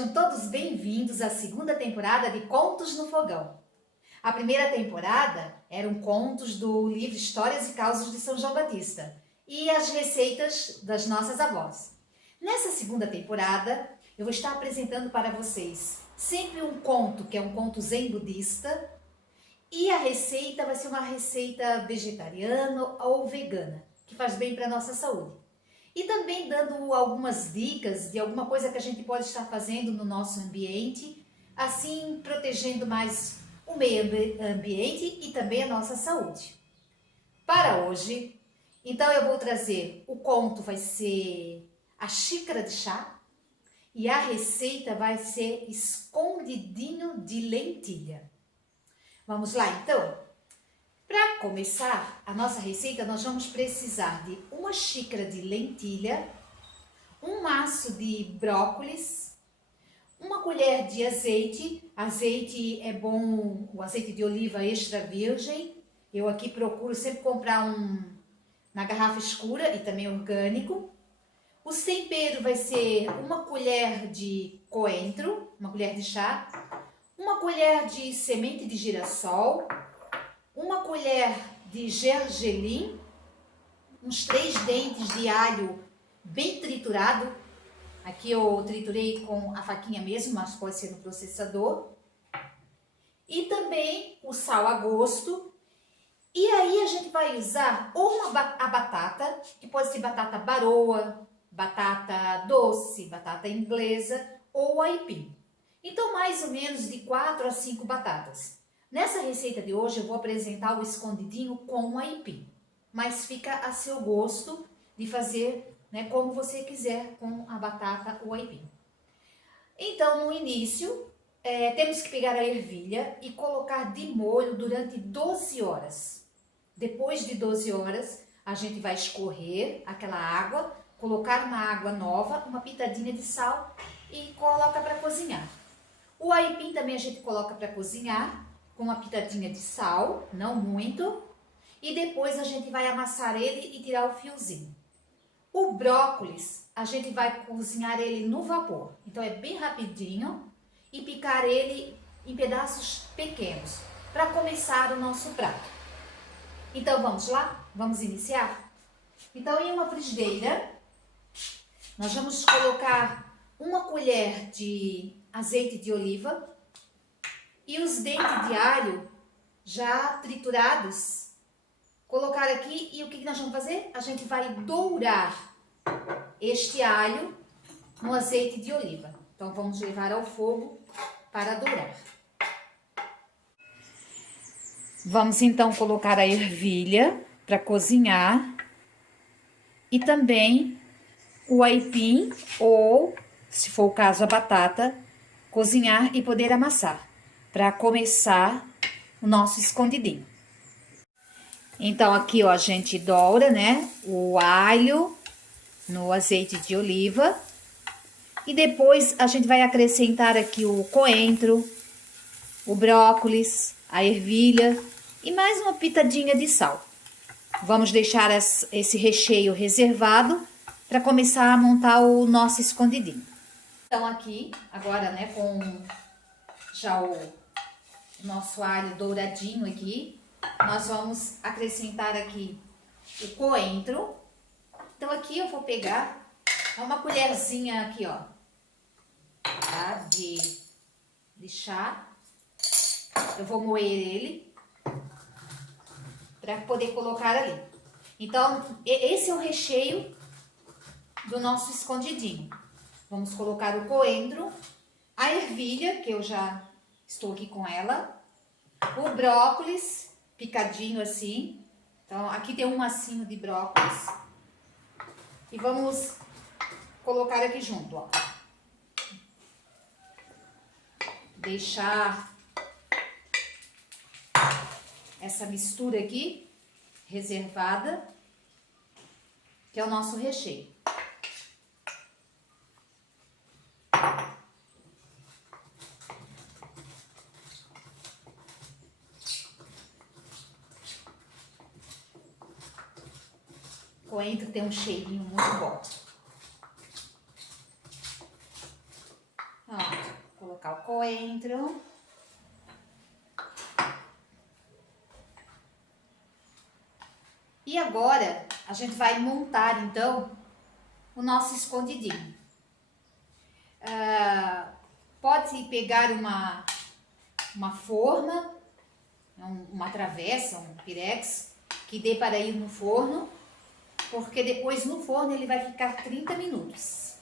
Sejam todos bem-vindos à segunda temporada de Contos no Fogão. A primeira temporada eram contos do livro Histórias e Causos de São João Batista e as receitas das nossas avós. Nessa segunda temporada, eu vou estar apresentando para vocês sempre um conto, que é um conto zen budista, e a receita vai ser uma receita vegetariana ou vegana, que faz bem para a nossa saúde. E também dando algumas dicas de alguma coisa que a gente pode estar fazendo no nosso ambiente, assim protegendo mais o meio ambiente e também a nossa saúde. Para hoje, então eu vou trazer, o conto vai ser a xícara de chá e a receita vai ser escondidinho de lentilha. Vamos lá então? Para começar a nossa receita, nós vamos precisar de uma xícara de lentilha, um maço de brócolis, uma colher de azeite. Azeite é bom, o azeite de oliva extra virgem. Eu aqui procuro sempre comprar na garrafa escura e também orgânico. Os temperos vai ser uma colher de coentro, uma colher de chá, uma colher de semente de girassol, uma colher de gergelim, uns 3 dentes de alho bem triturado. Aqui eu triturei com a faquinha mesmo, mas pode ser no processador. E também o sal a gosto. E aí a gente vai usar ou a batata, que pode ser batata baroa, batata doce, batata inglesa ou aipim. Então mais ou menos de 4 a 5 batatas. Nessa receita de hoje eu vou apresentar o escondidinho com aipim, mas fica a seu gosto de fazer, como você quiser com a batata ou aipim. Então no início temos que pegar a ervilha e colocar de molho durante 12 horas. Depois de 12 horas a gente vai escorrer aquela água, colocar uma água nova, uma pitadinha de sal e coloca para cozinhar. O aipim também a gente coloca para cozinhar, com uma pitadinha de sal, não muito, e depois a gente vai amassar ele e tirar o fiozinho. O brócolis, a gente vai cozinhar ele no vapor, então é bem rapidinho, e picar ele em pedaços pequenos, para começar o nosso prato. Então vamos lá? Vamos iniciar? Então em uma frigideira, nós vamos colocar uma colher de azeite de oliva, e os dentes de alho já triturados, colocar aqui. E o que nós vamos fazer? A gente vai dourar este alho no azeite de oliva. Então vamos levar ao fogo para dourar. Vamos então colocar a ervilha para cozinhar e também o aipim, ou se for o caso a batata, cozinhar e poder amassar, para começar o nosso escondidinho. Então aqui, ó, a gente doura, o alho no azeite de oliva. E depois a gente vai acrescentar aqui o coentro, o brócolis, a ervilha e mais uma pitadinha de sal. Vamos deixar esse recheio reservado para começar a montar o nosso escondidinho. Então aqui, agora, com já o nosso alho douradinho aqui, nós vamos acrescentar aqui o coentro. Então aqui eu vou pegar uma colherzinha aqui, ó, tá? de chá. Eu vou moer ele para poder colocar ali. Então esse é o recheio do nosso escondidinho. Vamos colocar o coentro, a ervilha, que eu já estou aqui com ela, o brócolis picadinho assim. Então aqui tem um massinho de brócolis. E vamos colocar aqui junto, ó. Deixar essa mistura aqui reservada, que é o nosso recheio. O coentro tem um cheirinho muito bom. Ó. coentro. E agora a gente vai montar então o nosso escondidinho. Pode pegar uma forma, uma travessa, um pirex, que dê para ir no forno, porque depois no forno ele vai ficar 30 minutos.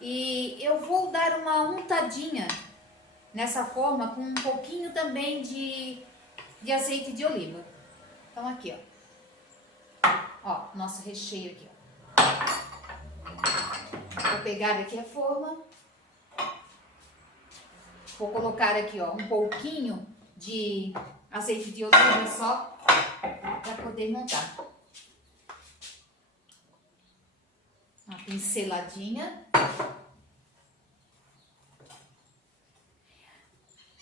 E eu vou dar uma untadinha nessa forma com um pouquinho também de azeite de oliva. Então aqui, ó, nosso recheio aqui, ó. Vou pegar aqui a forma, vou colocar aqui, ó, um pouquinho de azeite de oliva só para poder montar. Uma pinceladinha.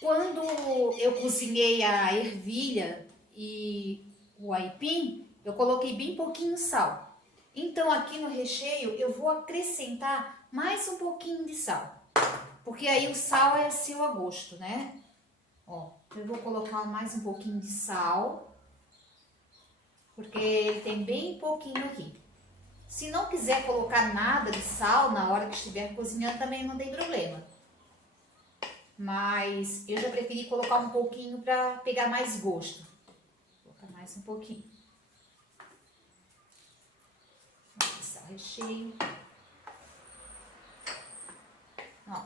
Quando eu cozinhei a ervilha e o aipim, eu coloquei bem pouquinho sal. Então aqui no recheio eu vou acrescentar mais um pouquinho de sal, porque aí o sal é seu a gosto, né? Ó, eu vou colocar mais um pouquinho de sal, porque ele tem bem pouquinho aqui. Se não quiser colocar nada de sal na hora que estiver cozinhando, também não tem problema. Mas eu já preferi colocar um pouquinho para pegar mais gosto. Vou colocar mais um pouquinho. Vou passar o recheio. Ó.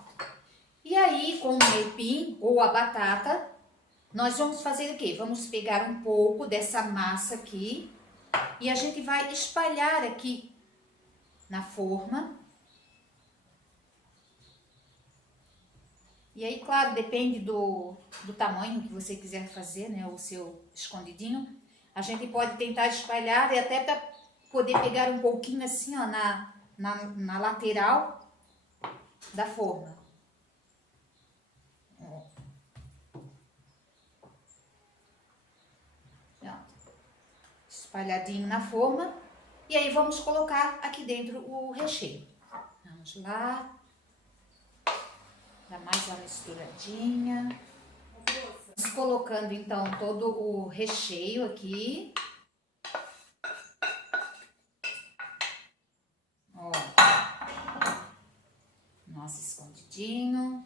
E aí, com o aipim ou a batata, nós vamos fazer o quê? Vamos pegar um pouco dessa massa aqui e a gente vai espalhar aqui na forma. E aí, claro, depende do tamanho que você quiser fazer, né? O seu escondidinho. A gente pode tentar espalhar e até para poder pegar um pouquinho assim, ó, na lateral da forma. Ó. Espalhadinho na forma. E aí vamos colocar aqui dentro o recheio. Vamos lá. Dá mais uma misturadinha. Vamos colocando então todo o recheio aqui. Ó. Nosso escondidinho.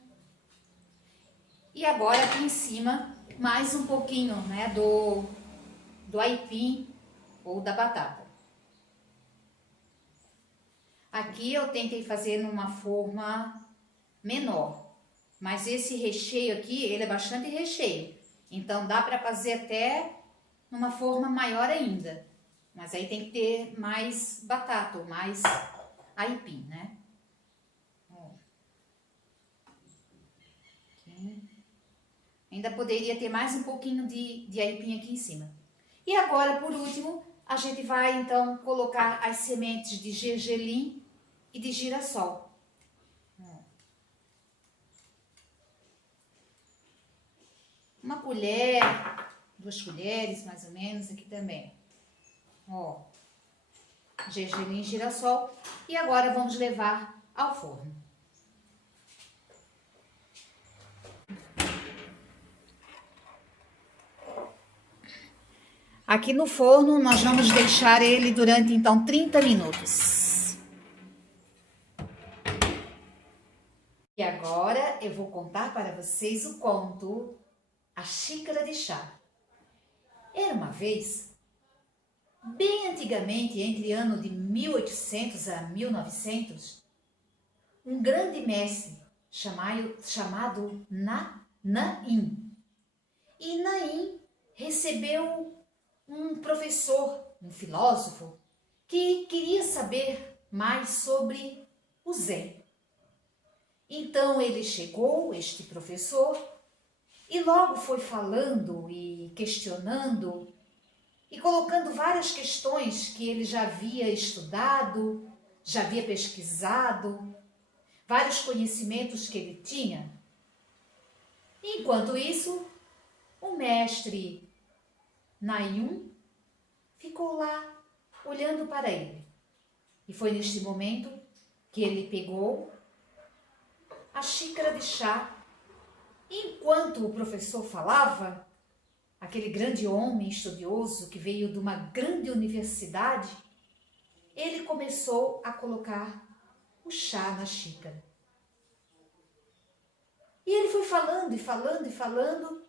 E agora aqui em cima, mais um pouquinho, né, do aipim ou da batata. Aqui eu tentei fazer numa forma menor. Mas esse recheio aqui, ele é bastante recheio. Então, dá para fazer até numa forma maior ainda. Mas aí tem que ter mais batata ou mais aipim, né? Aqui. Ainda poderia ter mais um pouquinho de aipim aqui em cima. E agora, por último, a gente vai então colocar as sementes de gergelim e de girassol. Uma colher, 2 colheres mais ou menos aqui também. Ó, gergelim e girassol. E agora vamos levar ao forno. Aqui no forno nós vamos deixar ele durante então 30 minutos. E agora eu vou contar para vocês o conto A Xícara de Chá. Era uma vez, bem antigamente, entre ano de 1800 a 1900, um grande mestre chamado Naim. E Naim recebeu um professor, um filósofo, que queria saber mais sobre o Zen. Então ele chegou, este professor, e logo foi falando e questionando e colocando várias questões que ele já havia estudado, já havia pesquisado, vários conhecimentos que ele tinha. Enquanto isso, o mestre Naim ficou lá olhando para ele. E foi neste momento que ele pegou a xícara de chá. Enquanto o professor falava, aquele grande homem estudioso que veio de uma grande universidade, ele começou a colocar o chá na xícara. E ele foi falando e falando e falando,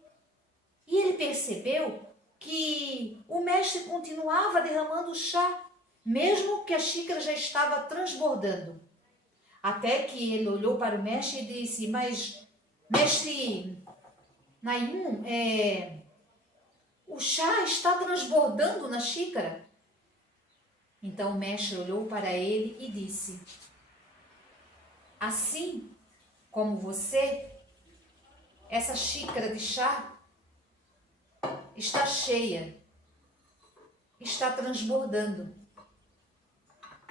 e ele percebeu que o mestre continuava derramando o chá, mesmo que a xícara já estava transbordando. Até que ele olhou para o mestre e disse: mas, mestre Nayum, o chá está transbordando na xícara. Então o mestre olhou para ele e disse: assim como você, essa xícara de chá está cheia, está transbordando.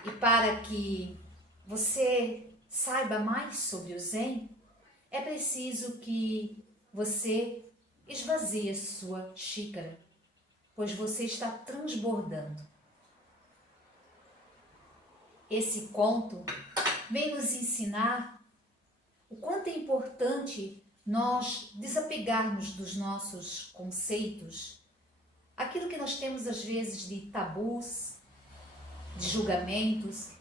E para que você saiba mais sobre o Zen, é preciso que você esvazie sua xícara, pois você está transbordando. Esse conto vem nos ensinar o quanto é importante nós desapegarmos dos nossos conceitos, aquilo que nós temos às vezes de tabus, de julgamentos,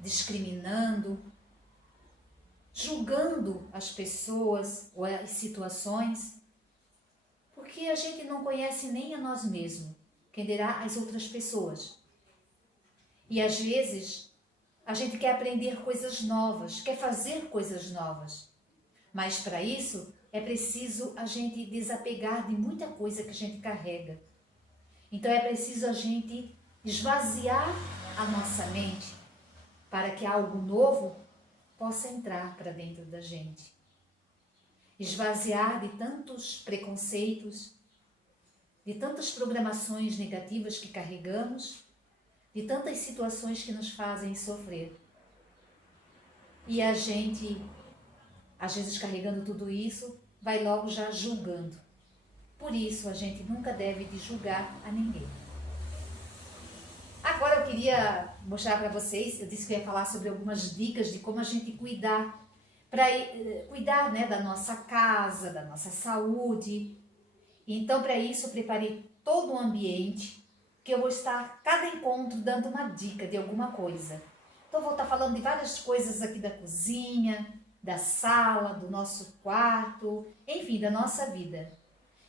discriminando, julgando as pessoas ou as situações, porque a gente não conhece nem a nós mesmos, quem dirá as outras pessoas. E às vezes a gente quer aprender coisas novas, quer fazer coisas novas, mas para isso é preciso a gente desapegar de muita coisa que a gente carrega. Então é preciso a gente esvaziar a nossa mente para que algo novo possa entrar para dentro da gente. Esvaziar de tantos preconceitos, de tantas programações negativas que carregamos, de tantas situações que nos fazem sofrer. E a gente, às vezes carregando tudo isso, vai logo já julgando. Por isso a gente nunca deve de julgar a ninguém. Agora eu queria mostrar para vocês, eu disse que ia falar sobre algumas dicas de como a gente cuidar, para cuidar, né, da nossa casa, da nossa saúde. Então para isso eu preparei todo o ambiente, que eu vou estar, cada encontro, dando uma dica de alguma coisa. Então vou estar falando de várias coisas aqui da cozinha, da sala, do nosso quarto, enfim, da nossa vida.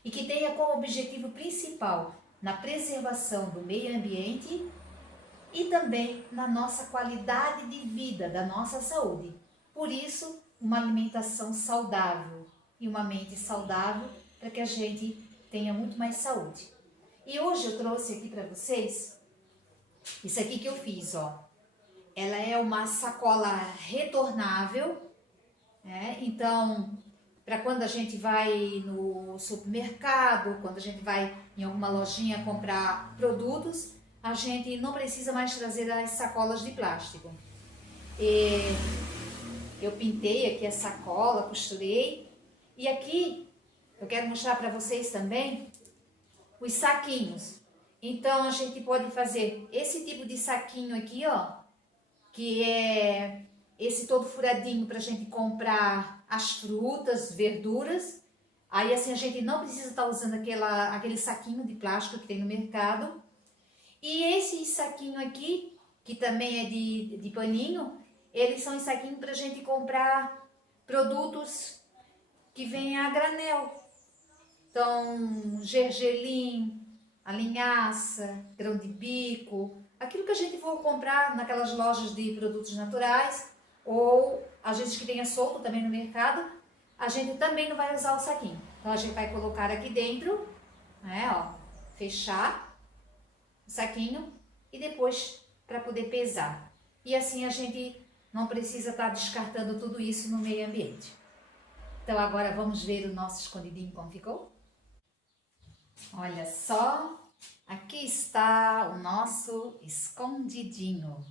E que tenha como objetivo principal na preservação do meio ambiente e também na nossa qualidade de vida, da nossa saúde. Por isso, uma alimentação saudável e uma mente saudável para que a gente tenha muito mais saúde. E hoje eu trouxe aqui para vocês, isso aqui que eu fiz, ó. Ela é uma sacola retornável, né? Então, para quando a gente vai no supermercado, quando a gente vai em alguma lojinha comprar produtos, a gente não precisa mais trazer as sacolas de plástico. E eu pintei aqui a sacola, costurei, e aqui eu quero mostrar para vocês também os saquinhos. Então a gente pode fazer esse tipo de saquinho aqui, ó, que é esse todo furadinho para a gente comprar as frutas, verduras. Aí assim a gente não precisa estar usando aquele saquinho de plástico que tem no mercado. E esse saquinho aqui, que também é de paninho, eles são saquinhos para a gente comprar produtos que vêm a granel. Então, gergelim, a linhaça, grão de bico, aquilo que a gente for comprar naquelas lojas de produtos naturais, ou às vezes que tenha solto também no mercado, a gente também não vai usar o saquinho. Então a gente vai colocar aqui dentro, né, ó, fechar o saquinho e depois para poder pesar. E assim a gente não precisa estar descartando tudo isso no meio ambiente. Então agora vamos ver o nosso escondidinho como ficou? Olha só, aqui está o nosso escondidinho.